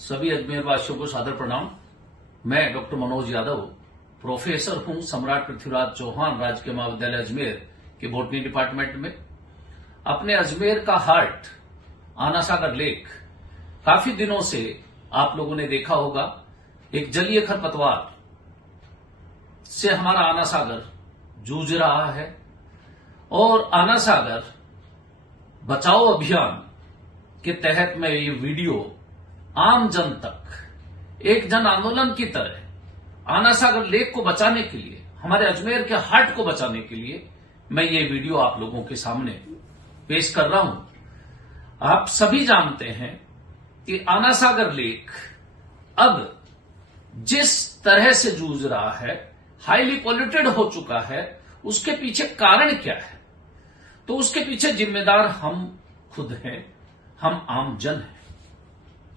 सभी अजमेर वासियों को सादर प्रणाम। मैं डॉक्टर मनोज यादव प्रोफेसर हूं सम्राट पृथ्वीराज चौहान राजकीय महाविद्यालय अजमेर के बॉटनी डिपार्टमेंट में। अपने अजमेर का हार्ट आना सागर लेक काफी दिनों से आप लोगों ने देखा होगा, एक जलीय खरपतवार से हमारा आना सागर जूझ रहा है और आना सागर बचाओ अभियान के तहत मैं ये वीडियो आम जन तक एक जन आंदोलन की तरह आना सागर लेक को बचाने के लिए, हमारे अजमेर के हार्ट को बचाने के लिए मैं ये वीडियो आप लोगों के सामने पेश कर रहा हूं। आप सभी जानते हैं कि आना सागर लेक अब जिस तरह से जूझ रहा है, हाईली पॉल्यूटेड हो चुका है, उसके पीछे कारण क्या है? तो उसके पीछे जिम्मेदार हम खुद हैं, हम आम जन हैं।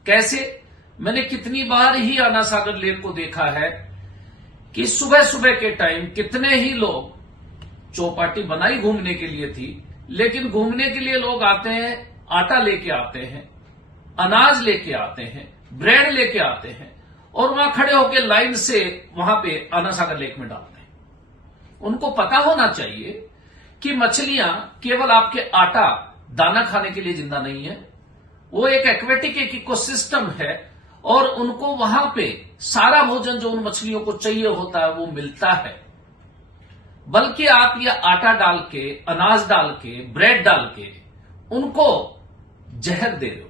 कैसे? मैंने कितनी बार ही आना सागर लेक को देखा है कि सुबह सुबह के टाइम कितने ही लोग चौपाटी बनाई घूमने के लिए थी, लेकिन घूमने के लिए लोग आते हैं, आटा लेके आते हैं, अनाज लेके आते हैं, ब्रेड लेके आते हैं और वहां खड़े होकर लाइन से वहां पे आना सागर लेक में डालते हैं। उनको पता होना चाहिए कि मछलियां केवल आपके आटा दाना खाने के लिए जिंदा नहीं है, वो एक एक्वेटिक एक इकोसिस्टम है और उनको वहां पे सारा भोजन जो उन मछलियों को चाहिए होता है वो मिलता है। बल्कि आप ये आटा डाल के, अनाज डाल के, ब्रेड डाल के उनको जहर दे रहे हो।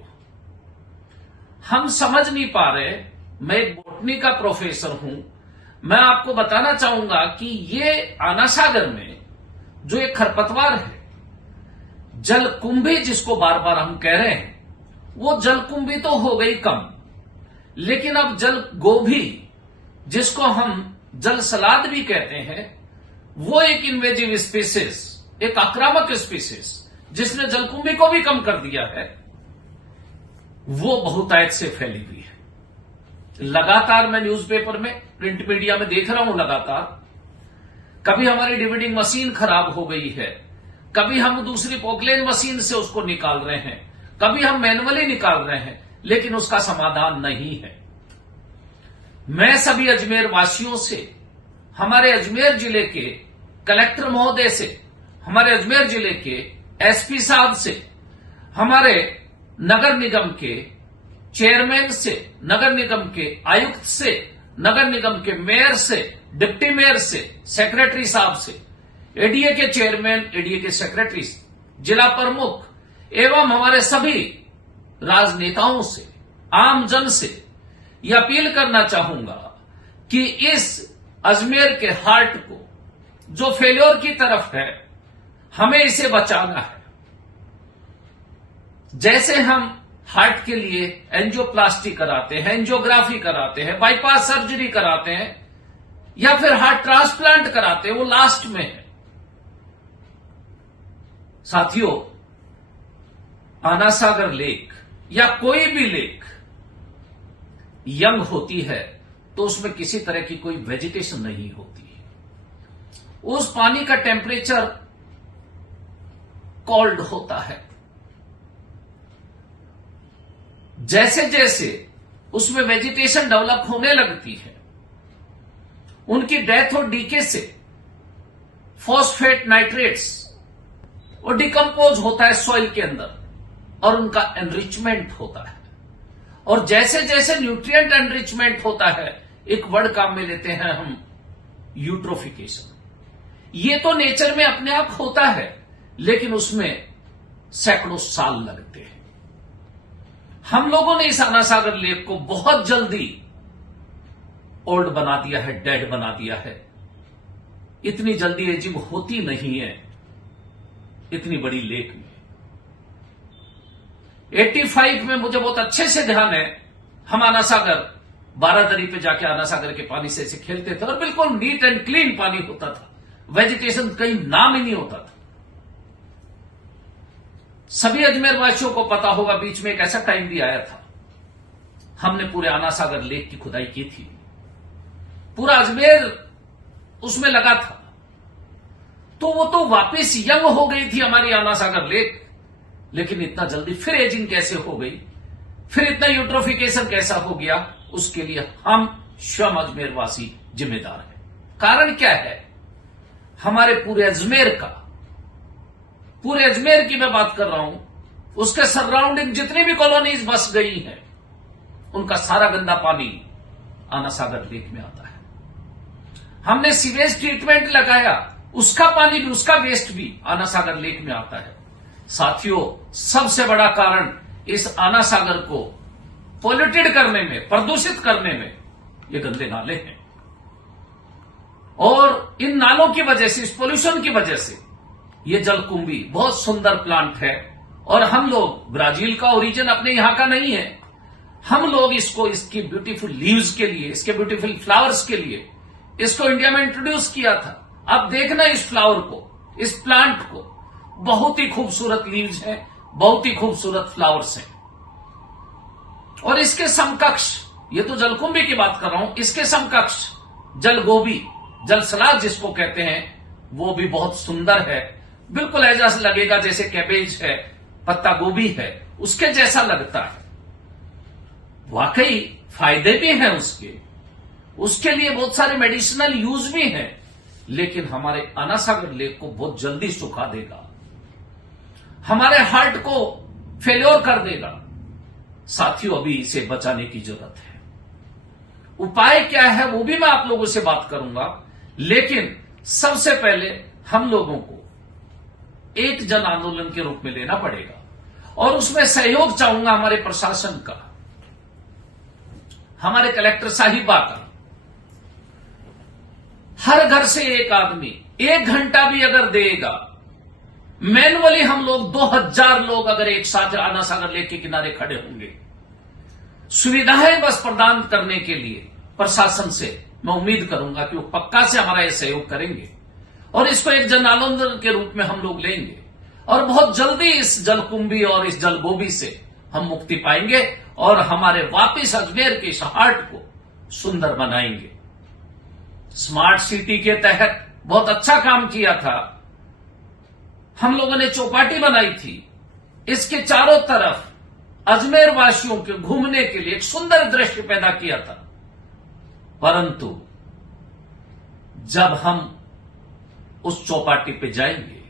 हम समझ नहीं पा रहे। मैं एक बॉटनी का प्रोफेसर हूं, मैं आपको बताना चाहूंगा कि ये आना सागर में जो एक खरपतवार है, जलकुंभी जिसको बार बार हम कह रहे हैं, वो जलकुंभी तो हो गई कम, लेकिन अब जल गोभी जिसको हम जल सलाद भी कहते हैं, वो एक इन्वेजिव स्पीसीज, एक आक्रामक स्पीसीज जिसने जलकुंभी को भी कम कर दिया है, वो बहुतायत से फैली हुई है। लगातार मैं न्यूज़पेपर में, प्रिंट मीडिया में देख रहा हूं लगातार। कभी हमारी डिविडिंग मशीन खराब हो गई है, कभी हम दूसरी पोकलेन मशीन से उसको निकाल रहे हैं, कभी हम मैनुअली निकाल रहे हैं, लेकिन उसका समाधान नहीं है। मैं सभी अजमेर वासियों से, हमारे अजमेर जिले के कलेक्टर महोदय से, हमारे अजमेर जिले के एसपी साहब से, हमारे नगर निगम के चेयरमैन से, नगर निगम के आयुक्त से, नगर निगम के मेयर से, डिप्टी मेयर से, सेक्रेटरी साहब से, एडीए के चेयरमैन, एडीए के सेक्रेटरी, जिला प्रमुख एवं हमारे सभी राजनेताओं से, आम जन से यह अपील करना चाहूंगा कि इस अजमेर के हार्ट को जो फेल्योर की तरफ है, हमें इसे बचाना है। जैसे हम हार्ट के लिए एंजियोप्लास्टी कराते हैं, एंजियोग्राफी कराते हैं, बाईपास सर्जरी कराते हैं या फिर हार्ट ट्रांसप्लांट कराते हैं, वो लास्ट में है। साथियों, आना सागर लेक या कोई भी लेक यंग होती है तो उसमें किसी तरह की कोई वेजिटेशन नहीं होती है। उस पानी का टेम्परेचर कोल्ड होता है। जैसे जैसे उसमें वेजिटेशन डेवलप होने लगती है, उनकी डेथ और डीके से फॉस्फेट नाइट्रेट्स और डिकम्पोज होता है सॉइल के अंदर और उनका एनरिचमेंट होता है। और जैसे जैसे न्यूट्रिएंट एनरिचमेंट होता है, एक वर्ड काम में लेते हैं हम, यूट्रोफिकेशन। ये तो नेचर में अपने आप होता है, लेकिन उसमें सैकड़ों साल लगते हैं। हम लोगों ने इस आना सागर लेक को बहुत जल्दी ओल्ड बना दिया है, डेड बना दिया है। इतनी जल्दी एजिंग होती नहीं है इतनी बड़ी लेक में। 85 में मुझे बहुत अच्छे से ध्यान है, हम आना सागर बारादरी पे जाके आना सागर के पानी से ऐसे खेलते थे और बिल्कुल नीट एंड क्लीन पानी होता था, वेजिटेशन कहीं नाम ही नहीं होता था। सभी अजमेर वासियों को पता होगा, बीच में एक ऐसा टाइम भी आया था, हमने पूरे आना सागर लेक की खुदाई की थी, पूरा अजमेर उसमें लगा था। तो वो तो वापस यंग हो गई थी हमारी आना सागर लेक, लेकिन इतना जल्दी फिर एजिंग कैसे हो गई, फिर इतना यूट्रोफिकेशन कैसा हो गया, उसके लिए हम स्वयं अजमेर वासी जिम्मेदार हैं। कारण क्या है, हमारे पूरे अजमेर की मैं बात कर रहा हूं, उसके सराउंडिंग जितनी भी कॉलोनीज बस गई हैं, उनका सारा गंदा पानी आना सागर लेक में आता है। हमने सीवेज ट्रीटमेंट लगाया, उसका पानी भी, उसका वेस्ट भी आना सागर लेक में आता है। साथियों, सबसे बड़ा कारण इस आना सागर को पोल्यूटेड करने में, प्रदूषित करने में, ये गंदे नाले हैं। और इन नालों की वजह से, इस पोल्यूशन की वजह से, ये जलकुंभी बहुत सुंदर प्लांट है। और हम लोग, ब्राजील का ओरिजिन अपने यहां का नहीं है, हम लोग इसको, इसकी ब्यूटीफुल लीव्स के लिए, इसके ब्यूटीफुल फ्लावर्स के लिए इसको इंडिया में इंट्रोड्यूस किया था। अब देखना इस फ्लावर को, इस प्लांट को, बहुत ही खूबसूरत लीव्स हैं, बहुत ही खूबसूरत फ्लावर्स हैं। और इसके समकक्ष, ये तो जलकुंभी की बात कर रहा हूं, इसके समकक्ष जलगोभी, जल सलाद जिसको कहते हैं, वो भी बहुत सुंदर है। बिल्कुल ऐसा लगेगा जैसे कैबेज है, पत्ता गोभी है, उसके जैसा लगता है। वाकई फायदे भी हैं उसके लिए बहुत सारे मेडिसिनल यूज भी हैं, लेकिन हमारे आना सागर लेक को बहुत जल्दी सुखा देगा, हमारे हार्ट को फेल्योर कर देगा। साथियों, अभी इसे बचाने की जरूरत है। उपाय क्या है वो भी मैं आप लोगों से बात करूंगा, लेकिन सबसे पहले हम लोगों को एक जन आंदोलन के रूप में लेना पड़ेगा, और उसमें सहयोग चाहूंगा हमारे प्रशासन का, हमारे कलेक्टर साहिबा का। हर घर से एक आदमी 1 घंटा भी अगर देगा, मैनुअली हम लोग 2000 लोग अगर एक साथ आना सागर लेक के किनारे खड़े होंगे, सुविधाएं बस प्रदान करने के लिए प्रशासन से मैं उम्मीद करूंगा कि वो पक्का से हमारा ये सहयोग करेंगे, और इसको एक जन आंदोलन के रूप में हम लोग लेंगे, और बहुत जल्दी इस जलकुंभी और इस जलगोभी से हम मुक्ति पाएंगे, और हमारे वापिस अजमेर के इस हार्ट को सुंदर बनाएंगे। स्मार्ट सिटी के तहत बहुत अच्छा काम किया था, हम लोगों ने चौपाटी बनाई थी, इसके चारों तरफ अजमेर वासियों के घूमने के लिए एक सुंदर दृश्य पैदा किया था। परंतु जब हम उस चौपाटी पे जाएंगे,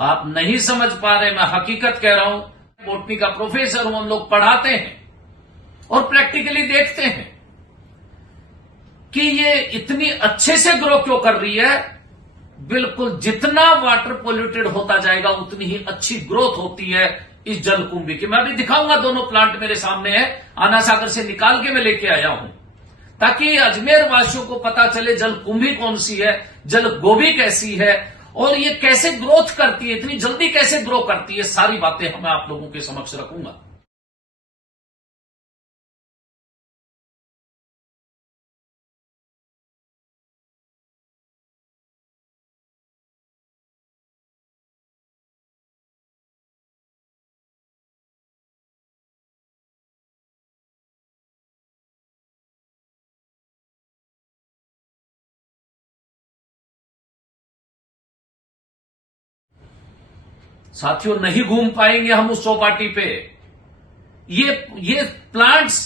आप नहीं समझ पा रहे, मैं हकीकत कह रहा हूं, बॉटनी का प्रोफेसर हूं, हम लोग पढ़ाते हैं और प्रैक्टिकली देखते हैं कि ये इतनी अच्छे से ग्रो क्यों कर रही है। बिल्कुल जितना वाटर पोल्यूटेड होता जाएगा उतनी ही अच्छी ग्रोथ होती है इस जलकुंभी की। मैं अभी दिखाऊंगा, दोनों प्लांट मेरे सामने है, आना सागर से निकाल के मैं लेके आया हूं, ताकि अजमेर वासियों को पता चले जलकुंभी कौन सी है, जलगोभी कैसी है, और ये कैसे ग्रोथ करती है, इतनी जल्दी कैसे ग्रो करती है। सारी बातें मैं आप लोगों के समक्ष रखूंगा। साथियों, नहीं घूम पाएंगे हम उस चौपाटी पे। ये प्लांट्स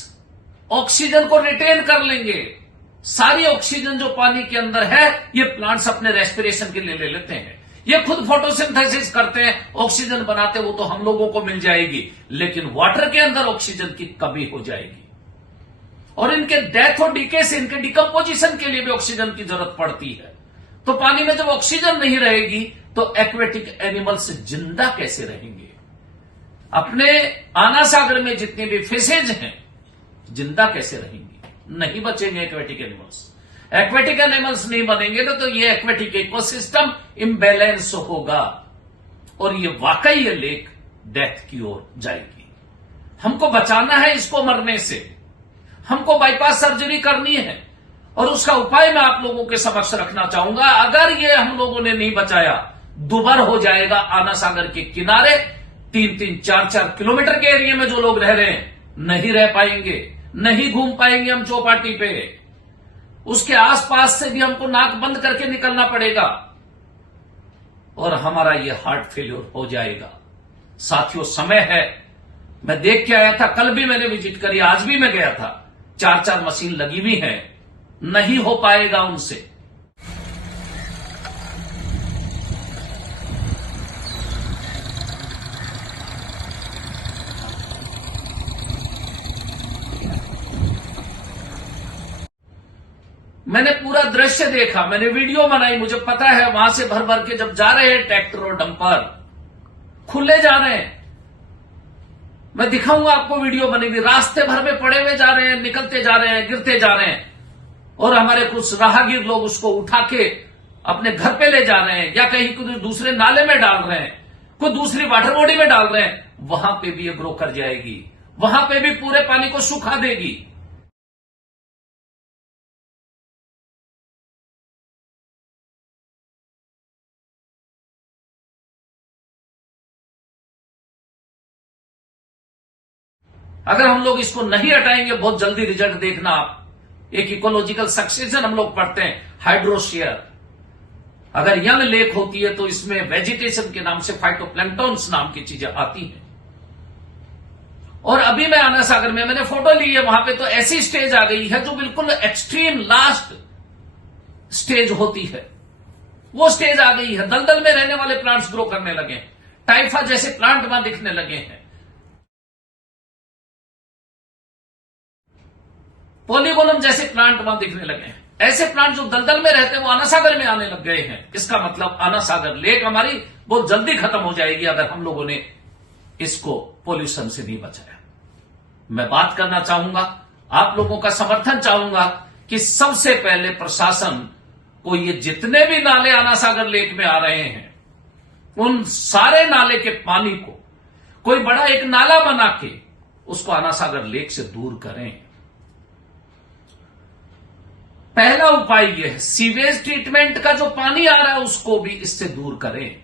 ऑक्सीजन को रिटेन कर लेंगे। सारी ऑक्सीजन जो पानी के अंदर है, ये प्लांट्स अपने रेस्पिरेशन के लिए ले लेते हैं। ये खुद फोटोसिंथेसिस करते हैं, ऑक्सीजन बनाते, वो तो हम लोगों को मिल जाएगी, लेकिन वाटर के अंदर ऑक्सीजन की कमी हो जाएगी, और इनके डेथ और डीके से, इनके डिकम्पोजिशन के लिए भी ऑक्सीजन की जरूरत पड़ती है। तो पानी में जब ऑक्सीजन नहीं रहेगी तो एक्वेटिक एनिमल्स जिंदा कैसे रहेंगे? अपने आना सागर में जितने भी फिशेज हैं, जिंदा कैसे रहेंगे? नहीं बचेंगे एक्वेटिक एनिमल्स। एक्वेटिक एनिमल्स नहीं बनेंगे तो ये एक्वेटिक इकोसिस्टम इम्बैलेंस होगा, और ये वाकई ये लेक डेथ की ओर जाएगी। हमको बचाना है इसको मरने से, हमको बाईपास सर्जरी करनी है, और उसका उपाय मैं आप लोगों के समक्ष रखना चाहूंगा। अगर ये हम लोगों ने नहीं बचाया, दुभर हो जाएगा आना सागर के किनारे। 3-3, 4-4 किलोमीटर के एरिया में जो लोग रह रहे हैं, नहीं रह पाएंगे, नहीं घूम पाएंगे हम चौपाटी पे। उसके आसपास से भी हमको नाक बंद करके निकलना पड़ेगा, और हमारा ये हार्ट फेल्योर हो जाएगा। साथियों, समय है मैं देख के आया था, कल भी मैंने विजिट करी, आज भी मैं गया था। 4-4 मशीन लगी हुई है, नहीं हो पाएगा उनसे। मैंने पूरा दृश्य देखा, मैंने वीडियो बनाई, मुझे पता है वहां से भर भर के जब जा रहे हैं ट्रैक्टर और डंपर, खुले जा रहे हैं। मैं दिखाऊंगा आपको, वीडियो बनेगी, रास्ते भर में पड़े हुए जा रहे हैं, निकलते जा रहे हैं, गिरते जा रहे हैं, और हमारे कुछ राहगीर लोग उसको उठा के अपने घर पे ले जा रहे हैं, या कहीं कुछ दूसरे नाले में डाल रहे हैं, कोई दूसरी वाटर बॉडी में डाल रहे हैं। वहां पे भी ये ग्रो कर जाएगी, वहां पे भी पूरे पानी को सुखा देगी। अगर हम लोग इसको नहीं हटाएंगे, बहुत जल्दी रिजल्ट देखना आप। एक इकोलॉजिकल सक्सेशन हम लोग पढ़ते हैं, हाइड्रोशियर। अगर यंग लेक होती है तो इसमें वेजिटेशन के नाम से फाइटोप्लैंक्टन्स नाम की चीजें आती हैं। और अभी मैं आना सागर में, मैंने फोटो ली है, वहां पे तो ऐसी स्टेज आ गई है जो बिल्कुल एक्सट्रीम लास्ट स्टेज होती है, वो स्टेज आ गई है। दलदल में रहने वाले प्लांट्स ग्रो करने लगे हैं, टाइफा जैसे प्लांट वहां दिखने लगे हैं, पॉलीगोनम जैसे प्लांट वहां दिखने लगे हैं। ऐसे प्लांट जो दलदल में रहते हैं वो आना सागर में आने लग गए हैं। इसका मतलब आना सागर लेक हमारी बहुत जल्दी खत्म हो जाएगी अगर हम लोगों ने इसको पॉल्यूशन से नहीं बचाया। मैं बात करना चाहूंगा, आप लोगों का समर्थन चाहूंगा कि सबसे पहले प्रशासन को ये जितने भी नाले आना सागर लेक में आ रहे हैं, उन सारे नाले के पानी को कोई बड़ा एक नाला बना के उसको आना सागर लेक से दूर करें। पहला उपाय यह है, सीवेज ट्रीटमेंट का जो पानी आ रहा है उसको भी इससे दूर करें।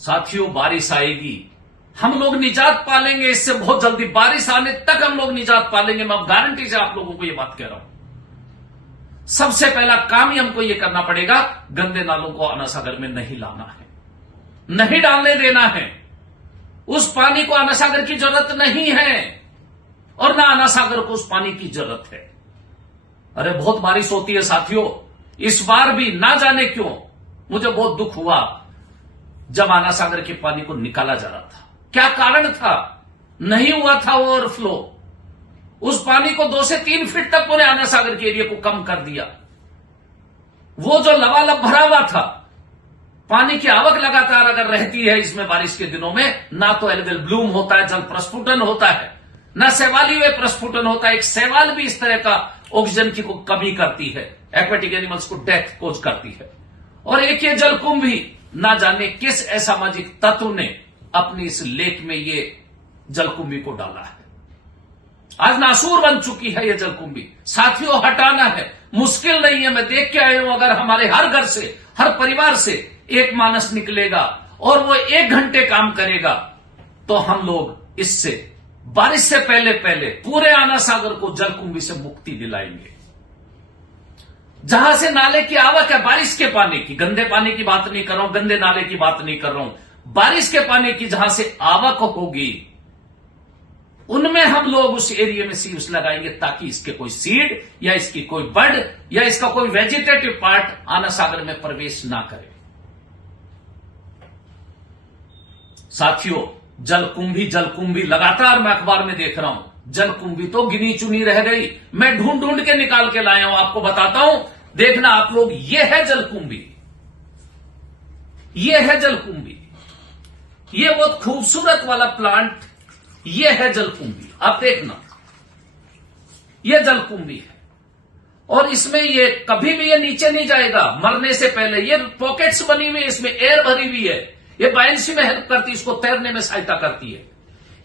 साथियों, बारिश आएगी, हम लोग निजात पालेंगे इससे बहुत जल्दी। बारिश आने तक हम लोग निजात पालेंगे, मैं गारंटी से आप लोगों को यह बात कह रहा हूं। सबसे पहला काम ही हमको यह करना पड़ेगा, गंदे नालों को आना सागर में नहीं लाना है, नहीं डालने देना है। उस पानी को आना सागर की जरूरत नहीं है, और ना आना सागर को उस पानी की जरूरत है। अरे बहुत बारिश होती है साथियों, इस बार भी ना जाने क्यों मुझे बहुत दुख हुआ जब आना सागर के पानी को निकाला जा रहा था। क्या कारण था? नहीं हुआ था ओवरफ्लो। उस पानी को 2 से 3 फीट तक उन्हें आना सागर के एरिया को कम कर दिया। वो जो लबालब भरा हुआ था, पानी की आवक लगातार अगर रहती है इसमें बारिश के दिनों में, ना तो एल्गल ब्लूम होता है, जल प्रस्फुटन होता है, ना शैवाली वे प्रस्फुटन होता है। एक शैवाल भी इस तरह का ऑक्सीजन की को कमी करती है, एक्वेटिक एनिमल्स को डेथ कोज करती है। और एक ये जलकुंभ भी, ना जाने किस असामाजिक तत्व ने अपनी इस लेक में ये जलकुंभी को डाला है। आज नासूर बन चुकी है ये जलकुंभी। साथियों, हटाना है, मुश्किल नहीं है। मैं देख के आया हूं, अगर हमारे हर घर से, हर परिवार से एक मानस निकलेगा और वो 1 घंटे काम करेगा, तो हम लोग इससे बारिश से पहले पहले पूरे आना सागर को जलकुंभी से मुक्ति दिलाएंगे। जहां से नाले की आवक है बारिश के पानी की, गंदे पानी की बात नहीं कर रहा हूं, गंदे नाले की बात नहीं कर रहा हूं, बारिश के पानी की जहां से आवक होगी, उनमें हम लोग उस एरिया में सीड्स लगाएंगे, ताकि इसके कोई सीड या इसकी कोई बड या इसका कोई वेजिटेटिव पार्ट आना सागर में प्रवेश ना करे। साथियों, जलकुंभी लगातार मैं अखबार में देख रहा हूं, जलकुंभी तो गिनी चुनी रह गई। मैं ढूंढ ढूंढ के निकाल के लाया हूं, आपको बताता हूं, देखना आप लोग। ये है जलकुंभी, ये है जलकुंभी, ये बहुत खूबसूरत वाला प्लांट, ये है जलकुंभी। आप देखना, ये जलकुंभी है, और इसमें ये कभी भी ये नीचे नहीं जाएगा मरने से पहले। ये पॉकेट्स बनी हुई है, इसमें एयर भरी हुई है, ये बायंसी में हेल्प करती है, इसको तैरने में सहायता करती है।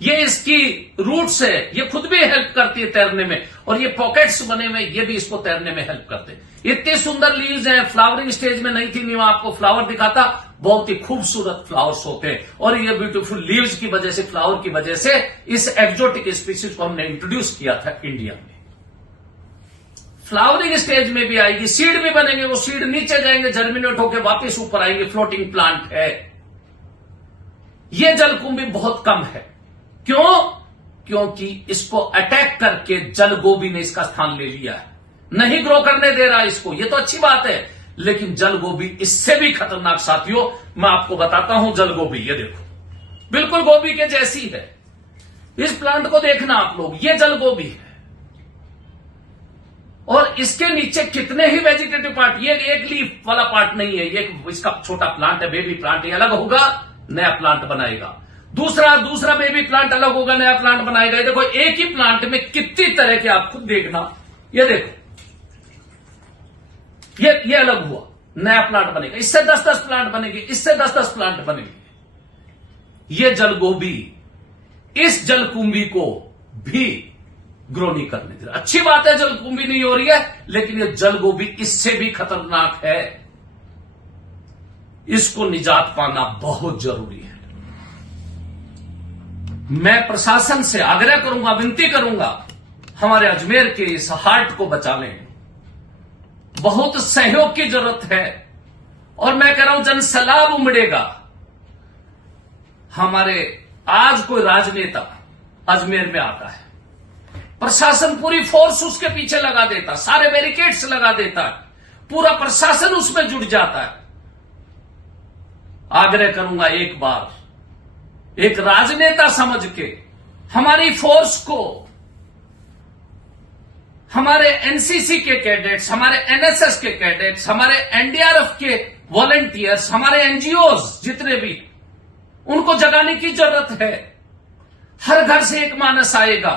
ये इसकी रूट्स है, ये खुद भी हेल्प करती है तैरने में, और ये पॉकेट्स बने हुए ये भी इसको तैरने में हेल्प करते हैं। इतने सुंदर लीव्स हैं, फ्लावरिंग स्टेज में नहीं थी, मैं आपको फ्लावर दिखाता, बहुत ही खूबसूरत फ्लावर्स होते हैं। और ये ब्यूटीफुल लीव्स की वजह से, फ्लावर की वजह से इस एक्सोटिक स्पीसीज को हमने इंट्रोड्यूस किया था इंडिया में। फ्लावरिंग स्टेज में भी आएगी, सीड भी बनेंगे, वो सीड नीचे जाएंगे, जर्मिनेट होकर वापस ऊपर आएंगे, फ्लोटिंग प्लांट है। ये जलकुंभी बहुत कम है, क्यों? क्योंकि इसको अटैक करके जलगोभी ने इसका स्थान ले लिया है, नहीं ग्रो करने दे रहा इसको। ये तो अच्छी बात है, लेकिन जलगोभी इससे भी खतरनाक साथियों। मैं आपको बताता हूं, जलगोभी ये देखो, बिल्कुल गोभी के जैसी है। इस प्लांट को देखना आप लोग, ये जलगोभी है और इसके नीचे कितने ही वेजिटेटिव पार्ट। ये एक लीफ वाला पार्ट नहीं है, ये इसका छोटा प्लांट है, बेबी प्लांट। ये अलग होगा, नया प्लांट बनाएगा। दूसरा बेबी प्लांट अलग होगा, नया प्लांट बनाएगा। ये देखो, एक ही प्लांट में कितनी तरह के, आप खुद देखना। ये देखो, ये अलग हुआ, नया प्लांट बनेगा। इससे 10-10 प्लांट बनेंगे, इससे 10-10 प्लांट बनेंगे। ये जलगोभी इस जलकुंभी को भी ग्रो नहीं करने दे रहा। अच्छी बात है, जलकुंभी नहीं हो रही है, लेकिन ये जलगोभी इससे भी खतरनाक है। इसको निजात पाना बहुत जरूरी है। मैं प्रशासन से आग्रह करूंगा, विनती करूंगा, हमारे अजमेर के इस हार्ट को बचा लें। बहुत सहयोग की जरूरत है और मैं कह रहा हूं जन सैलाब उमड़ेगा। हमारे आज कोई राजनेता अजमेर में आता है, प्रशासन पूरी फोर्स उसके पीछे लगा देता, सारे बैरिकेड्स लगा देता है, पूरा प्रशासन उसमें जुट जाता है। आग्रह करूंगा, एक बार एक राजनेता समझ के हमारी फोर्स को, हमारे एनसीसी के कैडेट्स, हमारे एनएसएस के कैडेट्स, हमारे एनडीआरएफ के वॉलंटियर्स, हमारे एनजीओज जितने भी, उनको जगाने की जरूरत है। हर घर से एक मानस आएगा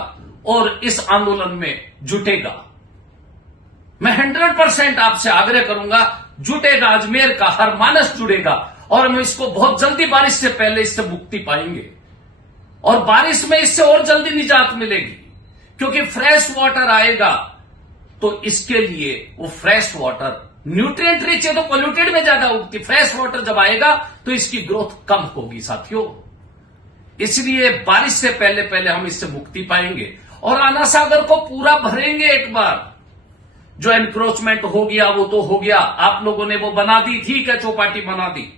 और इस आंदोलन में जुटेगा। मैं 100% आपसे आग्रह करूंगा, जुटेगा, अजमेर का हर मानस जुड़ेगा और हम इसको बहुत जल्दी, बारिश से पहले इससे मुक्ति पाएंगे और बारिश में इससे और जल्दी निजात मिलेगी। क्योंकि फ्रेश वाटर आएगा तो इसके लिए वो फ्रेश वाटर न्यूट्रिएंट रिच है, तो पोल्यूटेड में ज्यादा उगती। फ्रेश वाटर जब आएगा तो इसकी ग्रोथ कम होगी साथियों। इसलिए बारिश से पहले पहले हम इससे मुक्ति पाएंगे और आना सागर को पूरा भरेंगे एक बार। जो एनक्रोचमेंट हो गया वो तो हो गया, आप लोगों ने वो बना दी, ठीक है, चौपाटी बना दी,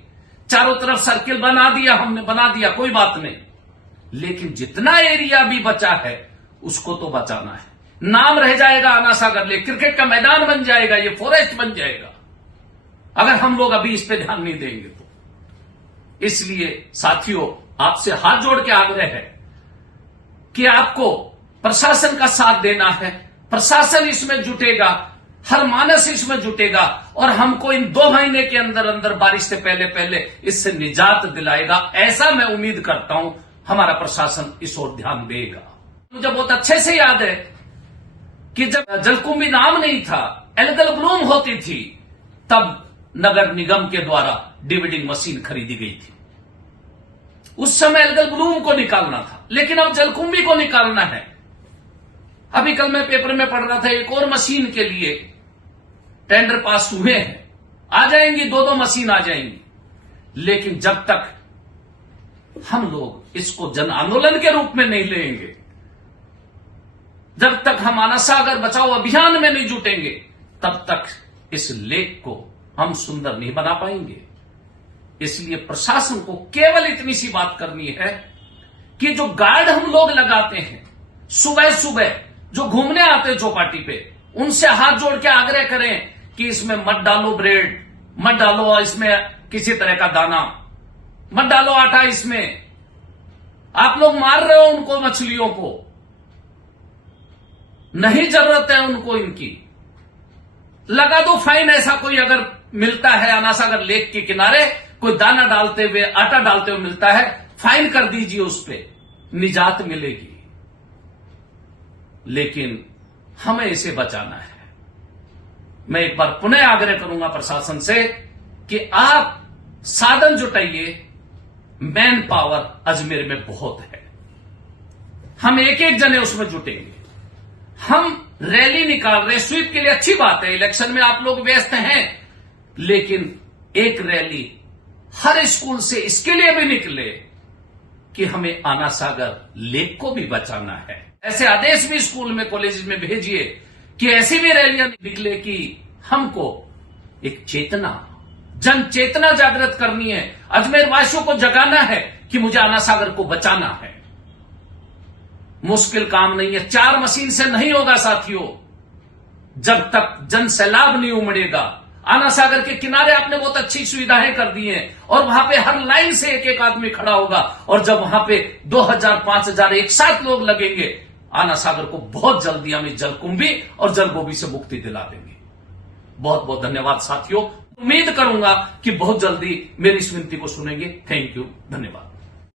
चारों तरफ सर्किल बना दिया, हमने बना दिया, कोई बात नहीं। लेकिन जितना एरिया भी बचा है उसको तो बचाना है। नाम रह जाएगा आना सागर लेक, क्रिकेट का मैदान बन जाएगा, ये फॉरेस्ट बन जाएगा, अगर हम लोग अभी इस पे ध्यान नहीं देंगे तो। इसलिए साथियों, आपसे हाथ जोड़ के आग्रह है कि आपको प्रशासन का साथ देना है। प्रशासन इसमें जुटेगा, हर मानस इसमें जुटेगा और हमको इन 2 महीने के अंदर अंदर, बारिश से पहले पहले इससे निजात दिलाएगा। ऐसा मैं उम्मीद करता हूं हमारा प्रशासन इस ओर ध्यान देगा। मुझे बहुत अच्छे से याद है कि जब जलकुंभी नाम नहीं था, एल्गल ब्लूम होती थी, तब नगर निगम के द्वारा डिविडिंग मशीन खरीदी गई थी। उस समय एल्गल ब्लूम को निकालना था, लेकिन अब जलकुंभी को निकालना है। अभी कल मैं पेपर में पढ़ रहा था, एक और मशीन के लिए टेंडर पास हुए हैं, आ जाएंगी, 2-2 मशीन आ जाएंगी। लेकिन जब तक हम लोग इसको जन आंदोलन के रूप में नहीं लेंगे, जब तक हम आना सागर बचाओ अभियान में नहीं जुटेंगे, तब तक इस लेक को हम सुंदर नहीं बना पाएंगे। इसलिए प्रशासन को केवल इतनी सी बात करनी है कि जो गार्ड हम लोग लगाते हैं सुबह सुबह, जो घूमने आते हैं चौपाटी पे, उनसे हाथ जोड़ के आग्रह करें कि इसमें मत डालो ब्रेड, मत डालो इसमें किसी तरह का दाना, मत डालो आटा इसमें। आप लोग मार रहे हो उनको, मछलियों को, नहीं जरूरत है उनको इनकी। लगा दो फाइन, ऐसा कोई अगर मिलता है आना सागर लेक के किनारे, कोई दाना डालते हुए, आटा डालते हुए मिलता है, फाइन कर दीजिए, उस पे निजात मिलेगी। लेकिन हमें इसे बचाना है। मैं एक बार पुनः आग्रह करूंगा प्रशासन से कि आप साधन जुटाइए। मैन पावर अजमेर में बहुत है, हम एक एक जने उसमें जुटेंगे। हम रैली निकाल रहे, स्वीप के लिए अच्छी बात है, इलेक्शन में आप लोग व्यस्त हैं, लेकिन एक रैली हर स्कूल से इसके लिए भी निकले कि हमें आना सागर लेक को भी बचाना है। ऐसे आदेश भी स्कूल में, कॉलेज में भेजिए कि ऐसी भी रैलियां निकले कि हमको एक चेतना, जन चेतना जागृत करनी है, अजमेर वासियों को जगाना है कि मुझे आना सागर को बचाना है। मुश्किल काम नहीं है। 4 मशीन से नहीं होगा साथियों, जब तक जन सैलाब नहीं उमड़ेगा। आना सागर के किनारे आपने बहुत अच्छी सुविधाएं कर दी हैं और वहां पे हर लाइन से एक एक आदमी खड़ा होगा और जब वहां पे 2000 5000 एक साथ लोग लगेंगे, आना सागर को बहुत जल्दी हम इस जलकुंभी और जलगोभी से मुक्ति दिला देंगे। बहुत बहुत धन्यवाद साथियों। उम्मीद करूंगा कि बहुत जल्दी मेरी इस विनती को सुनेंगे। थैंक यू, धन्यवाद।